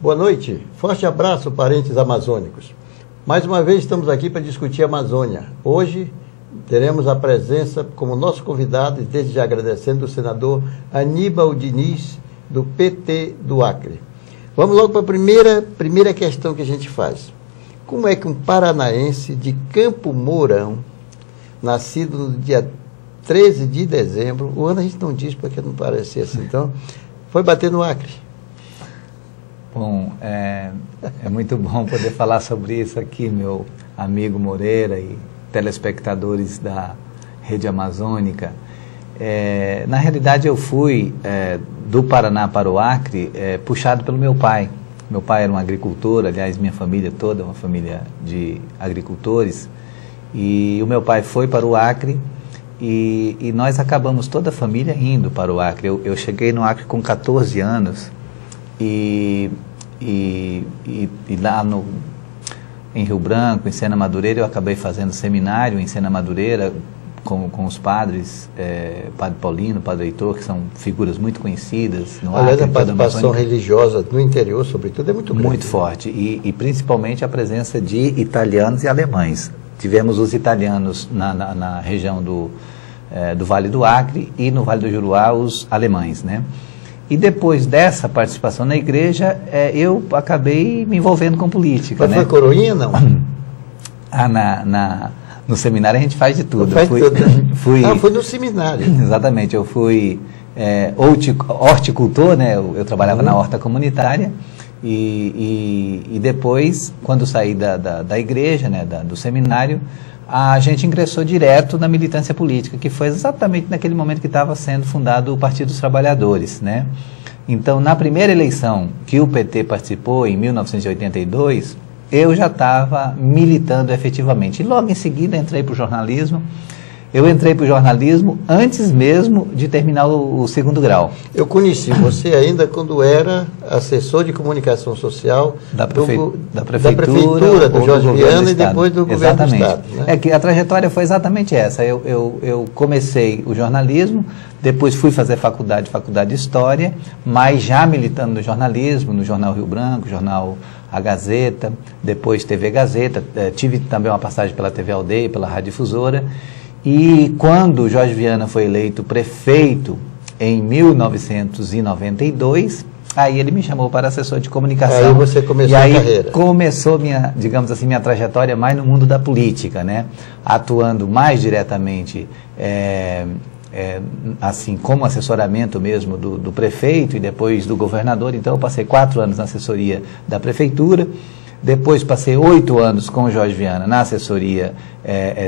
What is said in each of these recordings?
Boa noite. Forte abraço, parentes amazônicos. Mais uma vez estamos aqui para discutir a Amazônia. Hoje teremos a presença como nosso convidado, e desde já agradecendo, o senador Aníbal Diniz, do PT do Acre. Vamos logo para a primeira questão que a gente faz. Como é que um paranaense de Campo Mourão, nascido no dia 13 de dezembro, o ano a gente não diz porque não parece assim, então, foi bater no Acre? Bom, é muito bom poder falar sobre isso aqui, meu amigo Moreira e telespectadores da Rede Amazônica. Na realidade, eu fui do Paraná para o Acre puxado pelo meu pai. Meu pai era um agricultor, aliás, minha família toda é uma família de agricultores. E o meu pai foi para o Acre e nós acabamos toda a família indo para o Acre. Eu cheguei no Acre com 14 anos e lá em Rio Branco, em Sena Madureira, eu acabei fazendo seminário em Sena Madureira com os padres, Padre Paulino, Padre Heitor, que são figuras muito conhecidas no Acre. Aliás, a participação religiosa no interior, sobretudo, é muito grande. Muito forte, e principalmente a presença de italianos e alemães. Tivemos os italianos na região do Vale do Acre e no Vale do Juruá os alemães, né? E depois dessa participação na igreja, eu acabei me envolvendo com política. Mas foi coroinha, não? No seminário a gente faz de tudo. Foi no seminário. Exatamente, eu fui horticultor, né? Eu trabalhava na horta comunitária e depois, quando saí da igreja, né? Do seminário, a gente ingressou direto na militância política, que foi exatamente naquele momento que estava sendo fundado o Partido dos Trabalhadores, né? Então, na primeira eleição que o PT participou, em 1982, eu já estava militando efetivamente. E logo em seguida entrei para o jornalismo. Eu entrei para o jornalismo antes mesmo de terminar o segundo grau. Eu conheci você ainda quando era assessor de comunicação social da prefeitura do Jorge Viana e depois do governo do Estado. Né? É que a trajetória foi exatamente essa. Eu comecei o jornalismo, depois fui fazer faculdade de História, mas já militando no jornalismo, no Jornal Rio Branco, jornal A Gazeta, depois TV Gazeta, tive também uma passagem pela TV Aldeia, pela Rádio Difusora. E quando Jorge Viana foi eleito prefeito em 1992, aí ele me chamou para assessor de comunicação. Aí você começou a carreira. E aí começou minha, digamos assim, minha trajetória mais no mundo da política, né? Atuando mais diretamente, assim, como assessoramento mesmo do prefeito e depois do governador. Então eu passei 4 anos na assessoria da prefeitura. Depois passei 8 anos com o Jorge Viana na assessoria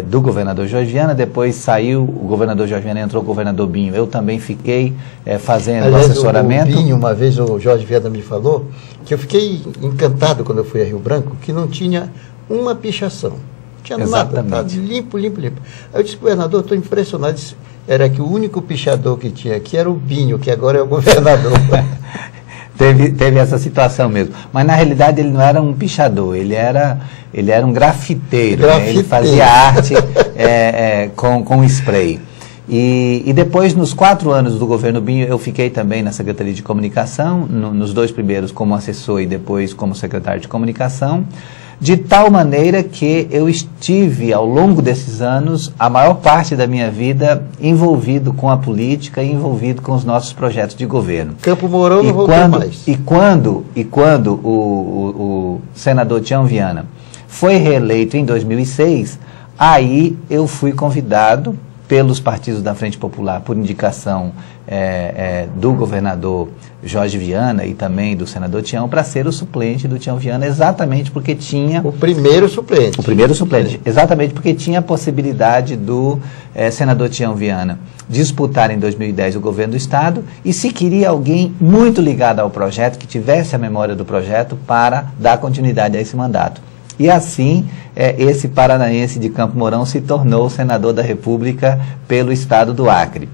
do governador Jorge Viana. Depois saiu o governador Jorge Viana, entrou o governador Binho. Eu também fiquei fazendo assessoramento. O Binho, uma vez o Jorge Viana me falou que eu fiquei encantado quando eu fui a Rio Branco, que não tinha uma pichação. Não tinha nada, tá limpo. Aí eu disse, governador, estou impressionado. Era que o único pichador que tinha aqui era o Binho, que agora é o governador. Teve essa situação mesmo. Mas, na realidade, ele não era um pichador, ele era um grafiteiro. Né? Ele fazia arte com spray. E depois, nos 4 anos do governo Binho, eu fiquei também na Secretaria de Comunicação, nos 2 primeiros como assessor e depois como secretário de Comunicação, de tal maneira que eu estive, ao longo desses anos, a maior parte da minha vida envolvido com a política e envolvido com os nossos projetos de governo. Campo Mourão não voltou mais. E quando o senador Tião Viana foi reeleito em 2006, aí eu fui convidado pelos partidos da Frente Popular, por indicação do governador Jorge Viana e também do senador Tião, para ser o suplente do Tião Viana, exatamente porque tinha... O primeiro suplente. O primeiro suplente, exatamente porque tinha a possibilidade do senador Tião Viana disputar em 2010 o governo do Estado e se queria alguém muito ligado ao projeto, que tivesse a memória do projeto para dar continuidade a esse mandato. E assim, esse paranaense de Campo Mourão se tornou senador da República pelo Estado do Acre.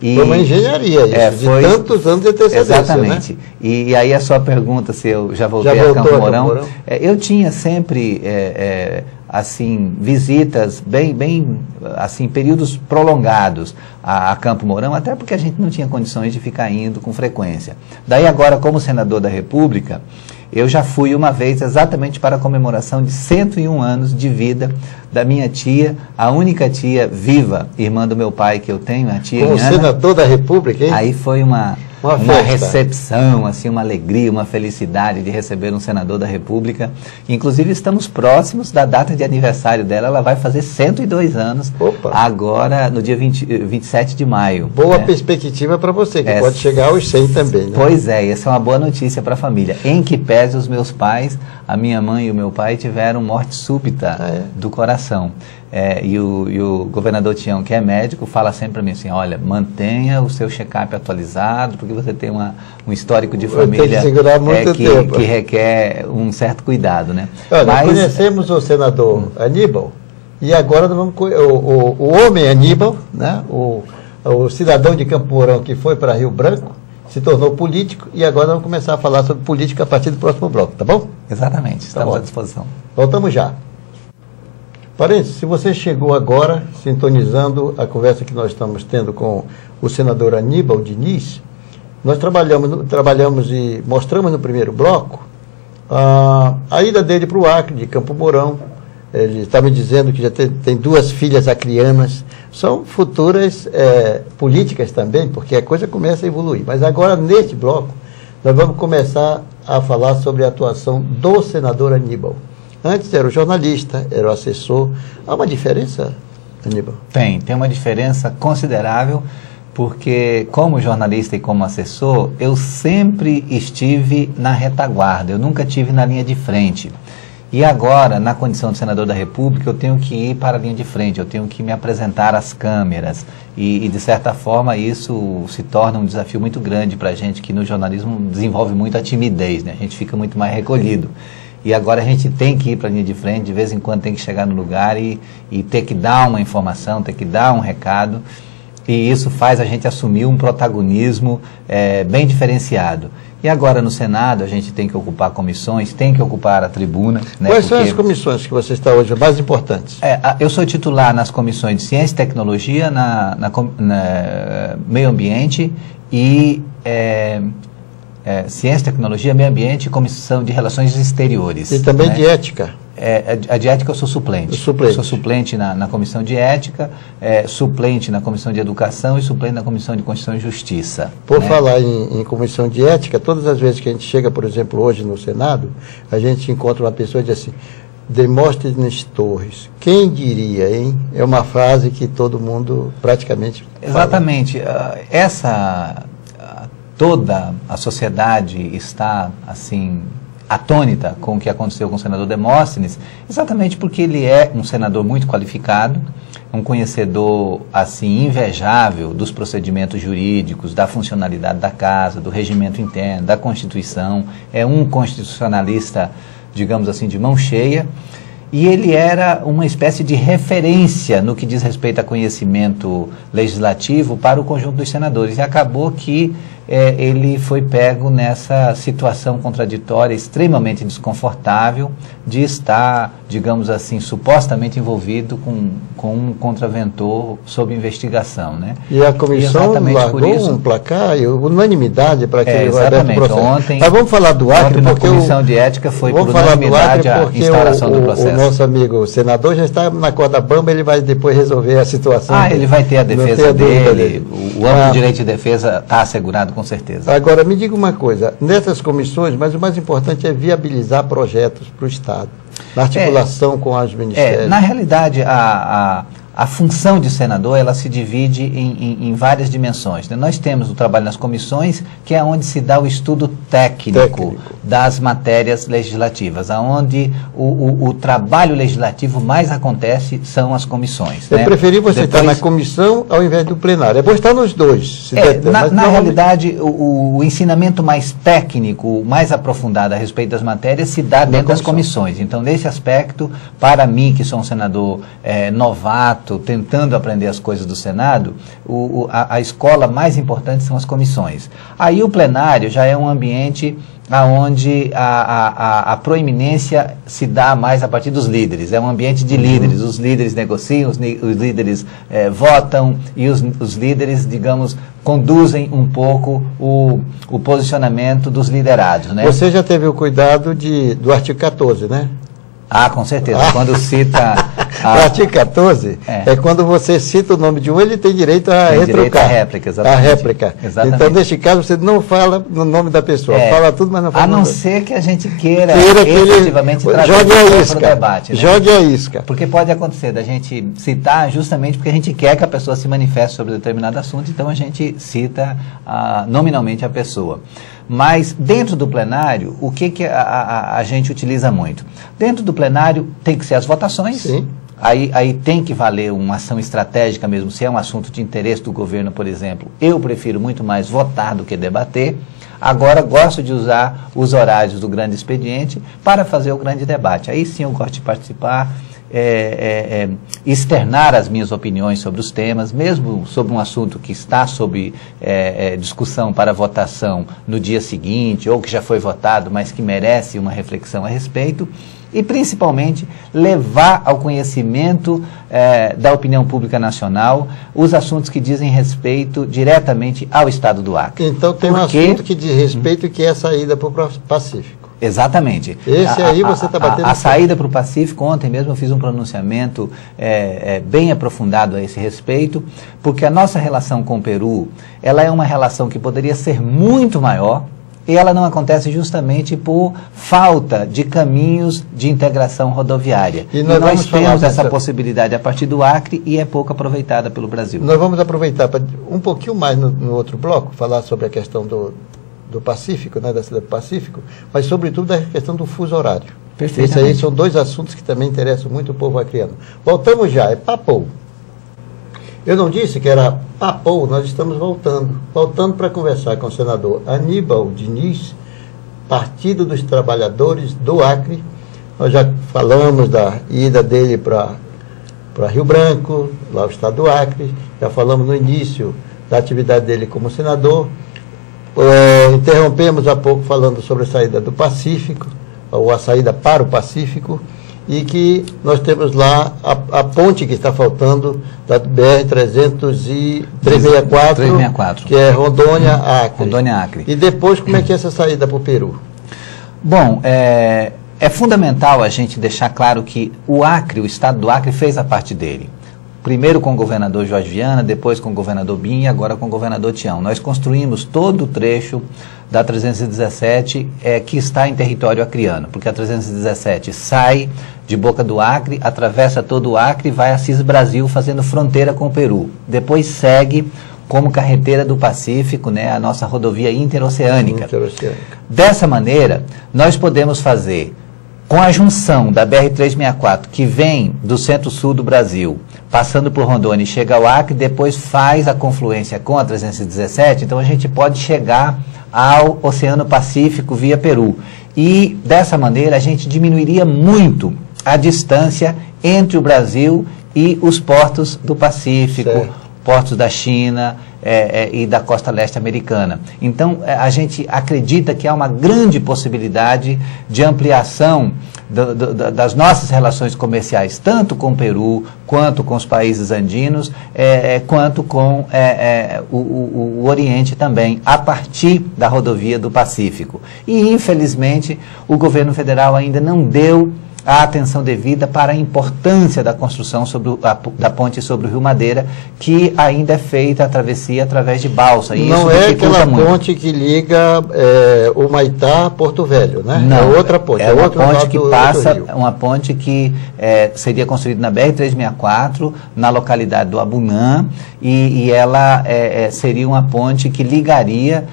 Foi uma engenharia isso, de tantos anos de antecedência. Exatamente. Né? E aí a sua pergunta, se eu já voltei a Campo Mourão, eu tinha sempre, assim, visitas bem assim, períodos prolongados a Campo Mourão, até porque a gente não tinha condições de ficar indo com frequência. Daí agora, como senador da República, Eu já fui uma vez exatamente para a comemoração de 101 anos de vida da minha tia, a única tia viva, irmã do meu pai que eu tenho, a tia Como Ana. senador da República, hein? Aí foi uma festa. recepção, assim, uma alegria, uma felicidade de receber um senador da República. Inclusive, estamos próximos da data de aniversário dela. Ela vai fazer 102 anos, Opa. agora no dia 27 de maio. Boa né? perspectiva para você, que pode chegar aos 100 também, né? Pois é, essa é uma boa notícia para a família. Em que pese os meus pais, a minha mãe e o meu pai tiveram morte súbita do coração. E o governador Tião, que é médico, fala sempre para mim assim, olha, mantenha o seu check-up atualizado, porque você tem um histórico de família que requer um certo cuidado, né? Olha, nós conhecemos o senador Aníbal, e agora nós vamos o homem Aníbal, né? O cidadão de Campo Mourão que foi para Rio Branco, se tornou político, e agora vamos começar a falar sobre política a partir do próximo bloco, tá bom? Exatamente, estamos à disposição. Voltamos já. Parentes, se você chegou agora, sintonizando a conversa que nós estamos tendo com o senador Aníbal Diniz, nós trabalhamos e mostramos no primeiro bloco a ida dele para o Acre, de Campo Mourão. Ele está me dizendo que já tem 2 filhas acrianas. São futuras políticas também, porque a coisa começa a evoluir. Mas agora, neste bloco, nós vamos começar a falar sobre a atuação do senador Aníbal. Antes era o jornalista, era o assessor. Há uma diferença, Aníbal? Tem uma diferença considerável, porque como jornalista e como assessor, eu sempre estive na retaguarda, eu nunca estive na linha de frente. E agora, na condição de senador da República, eu tenho que ir para a linha de frente, eu tenho que me apresentar às câmeras. E de certa forma, isso se torna um desafio muito grande para a gente, que no jornalismo desenvolve muito a timidez, né? A gente fica muito mais recolhido. E agora a gente tem que ir para a linha de frente, de vez em quando tem que chegar no lugar e ter que dar uma informação, ter que dar um recado. E isso faz a gente assumir um protagonismo bem diferenciado. E agora no Senado a gente tem que ocupar comissões, tem que ocupar a tribuna. Né? Quais são as comissões que você está hoje, mais importantes? Eu sou titular nas comissões de Ciência e Tecnologia, na Meio Ambiente e... Ciência, Tecnologia, Meio Ambiente e Comissão de Relações Exteriores. E também, né? De Ética. A de Ética eu sou suplente. Eu sou suplente na Comissão de Ética, suplente na Comissão de Educação e suplente na Comissão de Constituição e Justiça. Por falar em Comissão de Ética, todas as vezes que a gente chega, por exemplo, hoje no Senado, a gente encontra uma pessoa e diz assim, Demóstenes Torres, quem diria, hein? É uma frase que todo mundo praticamente Exatamente. Toda a sociedade está, assim, atônita com o que aconteceu com o senador Demóstenes, exatamente porque ele é um senador muito qualificado, um conhecedor, assim, invejável dos procedimentos jurídicos, da funcionalidade da casa, do regimento interno, da Constituição, é um constitucionalista, digamos assim, de mão cheia, e ele era uma espécie de referência no que diz respeito a conhecimento legislativo para o conjunto dos senadores, e acabou que ele foi pego nessa situação contraditória, extremamente desconfortável, de estar, digamos assim, supostamente envolvido com um contraventor sob investigação, né? E a comissão largou um placar, unanimidade para que ele vá aberto o processo. Ontem, mas vamos falar do Acre, porque a comissão de ética foi por unanimidade a instauração do processo. O nosso amigo senador já está na corda bamba, ele vai depois resolver a situação. Ele vai ter a defesa dele, o amplo direito de defesa está assegurado com certeza. Agora, me diga uma coisa, nessas comissões, mas o mais importante é viabilizar projetos para o Estado, na articulação com os ministérios. Na realidade, a função de senador, ela se divide em várias dimensões, né? Nós temos o trabalho nas comissões, que é onde se dá o estudo técnico das matérias legislativas, onde o trabalho legislativo mais acontece são as comissões. Eu preferi você estar na comissão ao invés do plenário. É bom estar nos dois. Na realidade, o ensinamento mais técnico, mais aprofundado a respeito das matérias, se dá dentro das comissões. Então, nesse aspecto, para mim, que sou um senador novato, tentando aprender as coisas do Senado, a escola mais importante são as comissões. Aí o plenário já é um ambiente aonde a proeminência se dá mais a partir dos líderes. É um ambiente de líderes. Os líderes negociam, os líderes votam e os líderes, digamos, conduzem um pouco o posicionamento dos liderados, né? Você já teve o cuidado do artigo 14, né? Ah, com certeza. Quando cita... O artigo 14 é quando você cita o nome de um, ele tem direito a retrucar. Direito à réplica, exatamente. A réplica. Exatamente. Então, neste caso, você não fala no nome da pessoa. Fala tudo, mas não fala a não nome. ser que a gente queira que efetivamente trazer jogue a para isca. o debate. Né? Jogue a isca. Porque pode acontecer da gente citar justamente porque a gente quer que a pessoa se manifeste sobre determinado assunto, então a gente cita nominalmente a pessoa. Mas dentro do plenário, o que a gente utiliza muito? Dentro do plenário tem que ser as votações. Sim. Aí tem que valer uma ação estratégica mesmo, se é um assunto de interesse do governo, por exemplo. Eu prefiro muito mais votar do que debater. Agora, gosto de usar os horários do grande expediente para fazer o grande debate. Aí sim eu gosto de participar, externar as minhas opiniões sobre os temas, mesmo sobre um assunto que está sob discussão para votação no dia seguinte, ou que já foi votado, mas que merece uma reflexão a respeito. E, principalmente, levar ao conhecimento da opinião pública nacional os assuntos que dizem respeito diretamente ao Estado do Acre. Então, tem um assunto que diz respeito, que é a saída para o Pacífico. Exatamente. Esse aí você está batendo... A saída para o Pacífico, ontem mesmo eu fiz um pronunciamento bem aprofundado a esse respeito, porque a nossa relação com o Peru, ela é uma relação que poderia ser muito maior, e ela não acontece justamente por falta de caminhos de integração rodoviária. E nós temos essa possibilidade a partir do Acre e é pouco aproveitada pelo Brasil. Nós vamos aproveitar para um pouquinho mais no outro bloco, falar sobre a questão do Pacífico, né, da cidade do Pacífico, mas sobretudo da questão do fuso horário. Esses aí são dois assuntos que também interessam muito o povo acreano. Voltamos já, é Papou. Eu não disse que era Papou, nós estamos voltando para conversar com o senador Aníbal Diniz, Partido dos Trabalhadores do Acre. Nós já falamos da ida dele para Rio Branco, lá o estado do Acre, já falamos no início da atividade dele como senador. Interrompemos há pouco falando sobre a saída do Pacífico, ou a saída para o Pacífico, e que nós temos lá a ponte que está faltando da BR-364, que é Rondônia-Acre. E depois, como é que é essa saída para o Peru? Bom, é fundamental a gente deixar claro que o Acre, o estado do Acre, fez a parte dele. Primeiro com o governador Jorge Viana, depois com o governador Bim e agora com o governador Tião. Nós construímos todo o trecho da 317 que está em território acreano, porque a 317 sai de Boca do Acre, atravessa todo o Acre e vai a Assis Brasil, fazendo fronteira com o Peru. Depois segue como carretera do Pacífico, né, a nossa rodovia interoceânica. Dessa maneira, nós podemos fazer, com a junção da BR-364, que vem do centro-sul do Brasil, passando por Rondônia e chega ao Acre, depois faz a confluência com a 317, então a gente pode chegar ao Oceano Pacífico via Peru. E, dessa maneira, a gente diminuiria muito a distância entre o Brasil e os portos do Pacífico, portos da China e da costa leste americana. Então, a gente acredita que há uma grande possibilidade de ampliação das nossas relações comerciais, tanto com o Peru, quanto com os países andinos, quanto com o Oriente também, a partir da rodovia do Pacífico. E, infelizmente, o governo federal ainda não deu a atenção devida para a importância da construção da ponte sobre o Rio Madeira, que ainda é feita a travessia através de balsa. E não é aquela ponte que liga o Maitá a Porto Velho, né? Não, é outra ponte. É uma ponte que passa, uma ponte que seria construída na BR-364, na localidade do Abunã, e ela seria uma ponte que ligaria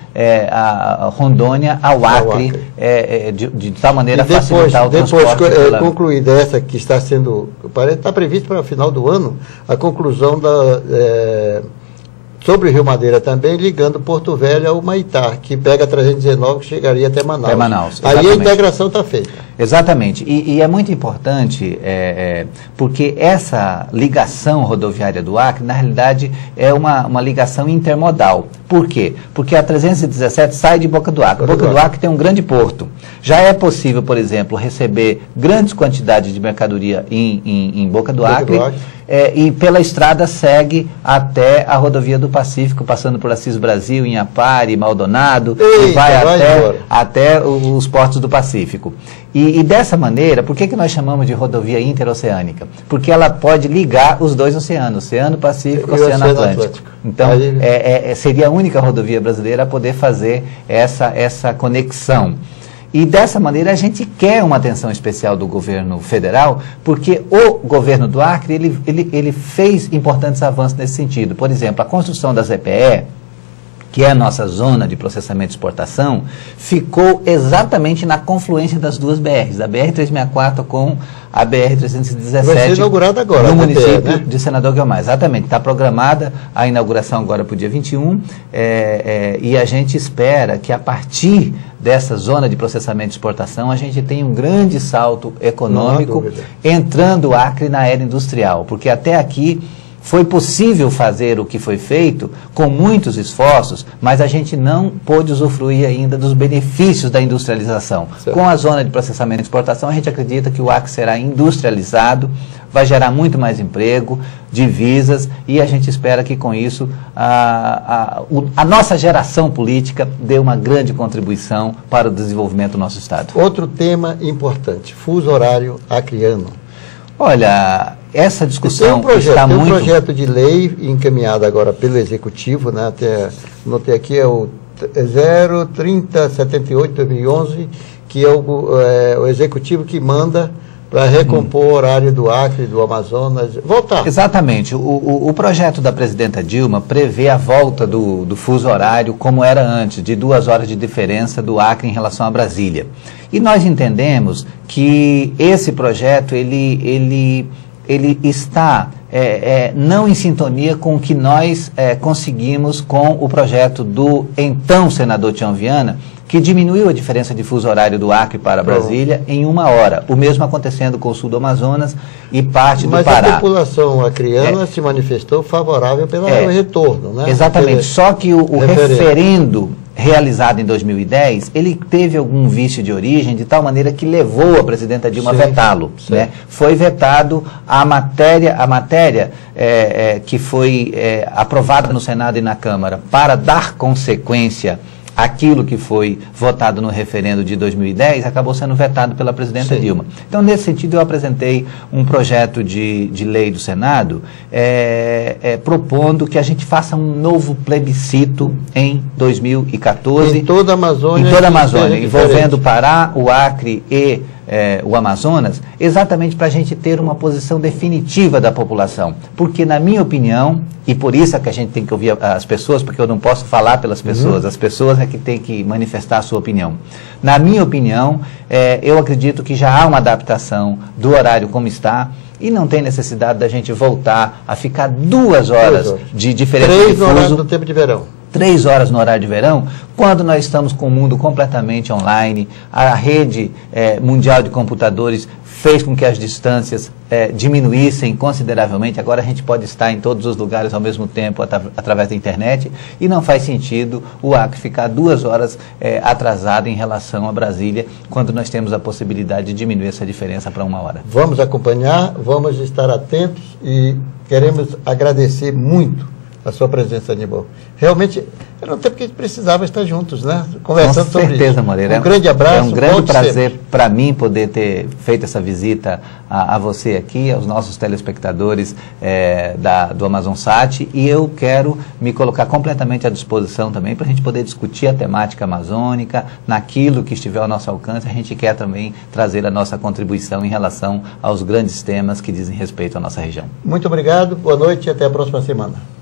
a Rondônia ao Acre, de tal maneira a facilitar o transporte. Concluída essa que está sendo, parece, está previsto para o final do ano, a conclusão sobre o Rio Madeira também, ligando Porto Velho ao Maitá, que pega a 319, que chegaria até Manaus. Até Manaus, aí a integração está feita. Exatamente. E é muito importante, porque essa ligação rodoviária do Acre, na realidade, é uma ligação intermodal. Por quê? Porque a 317 sai de Boca do Acre. Boca do Acre tem um grande porto. Já é possível, por exemplo, receber grandes quantidades de mercadoria em Boca do Acre. E pela estrada segue até a rodovia do Pacífico, passando por Assis Brasil, Inhapare, Maldonado, e vai até os portos do Pacífico. E dessa maneira, por que nós chamamos de rodovia interoceânica? Porque ela pode ligar os dois oceanos, Oceano Pacífico e Oceano Atlântico. Então, seria a única rodovia brasileira a poder fazer essa conexão. E dessa maneira a gente quer uma atenção especial do governo federal, porque o governo do Acre, ele fez importantes avanços nesse sentido. Por exemplo, a construção da ZPE, que é a nossa zona de processamento e exportação, ficou exatamente na confluência das duas BRs, da BR-364 com a BR-317. Vai ser inaugurada agora. No município de Senador Guiomar. Exatamente. Está programada a inauguração agora para o dia 21, e a gente espera que a partir dessa zona de processamento e exportação a gente tenha um grande salto econômico entrando o Acre na era industrial, porque até aqui foi possível fazer o que foi feito com muitos esforços, mas a gente não pôde usufruir ainda dos benefícios da industrialização. Certo. Com a zona de processamento e exportação, a gente acredita que o Acre será industrializado, vai gerar muito mais emprego, divisas, e a gente espera que com isso a nossa geração política dê uma grande contribuição para o desenvolvimento do nosso Estado. Outro tema importante, fuso horário acreano. Olha, essa discussão está muito... Tem um projeto de lei encaminhado agora pelo Executivo, né? Notei aqui, é o 03078-2011, que é o Executivo que manda para recompor o horário do Acre, do Amazonas, voltar. Exatamente. O projeto da presidenta Dilma prevê a volta do fuso horário como era antes, de 2 horas de diferença do Acre em relação a Brasília. E nós entendemos que esse projeto, ele está não em sintonia com o que nós conseguimos com o projeto do então senador Tião Viana, que diminuiu a diferença de fuso horário do Acre para Brasília em 1 hora. O mesmo acontecendo com o sul do Amazonas e parte do Pará. Mas a população acreana se manifestou favorável pelo retorno, né? Exatamente. Só que o referendo realizado em 2010, ele teve algum vício de origem, de tal maneira que levou a presidenta Dilma a vetá-lo. Né? Foi vetado a matéria que foi aprovada no Senado e na Câmara para dar consequência àquilo que foi votado no referendo de 2010, acabou sendo vetado pela presidenta Dilma. Então, nesse sentido, eu apresentei um projeto de lei do Senado propondo que a gente faça um novo plebiscito em 2014. Em toda a Amazônia. Em toda a Amazônia, envolvendo o Pará, o Acre e o Amazonas, exatamente para a gente ter uma posição definitiva da população. Porque, na minha opinião, e por isso é que a gente tem que ouvir as pessoas, porque eu não posso falar pelas pessoas, as pessoas é que têm que manifestar a sua opinião. Na minha opinião, eu acredito que já há uma adaptação do horário como está, e não tem necessidade da gente voltar a ficar 2 horas de diferença de fuso. 3 horas no tempo de verão. 3 horas no horário de verão, quando nós estamos com o mundo completamente online, a rede mundial de computadores fez com que as distâncias diminuíssem consideravelmente. Agora a gente pode estar em todos os lugares ao mesmo tempo através da internet, e não faz sentido o Acre ficar 2 horas atrasado em relação a Brasília, quando nós temos a possibilidade de diminuir essa diferença para 1 hora. Vamos acompanhar, vamos estar atentos e queremos agradecer muito a sua presença, Aníbal. Realmente, era um tempo que a gente precisava estar juntos, né? Conversando sobre isso. Com certeza, Moreira. Um grande abraço. É um grande prazer para mim poder ter feito essa visita a você aqui, aos nossos telespectadores do AmazonSat, e eu quero me colocar completamente à disposição também para a gente poder discutir a temática amazônica, naquilo que estiver ao nosso alcance. A gente quer também trazer a nossa contribuição em relação aos grandes temas que dizem respeito à nossa região. Muito obrigado, boa noite e até a próxima semana.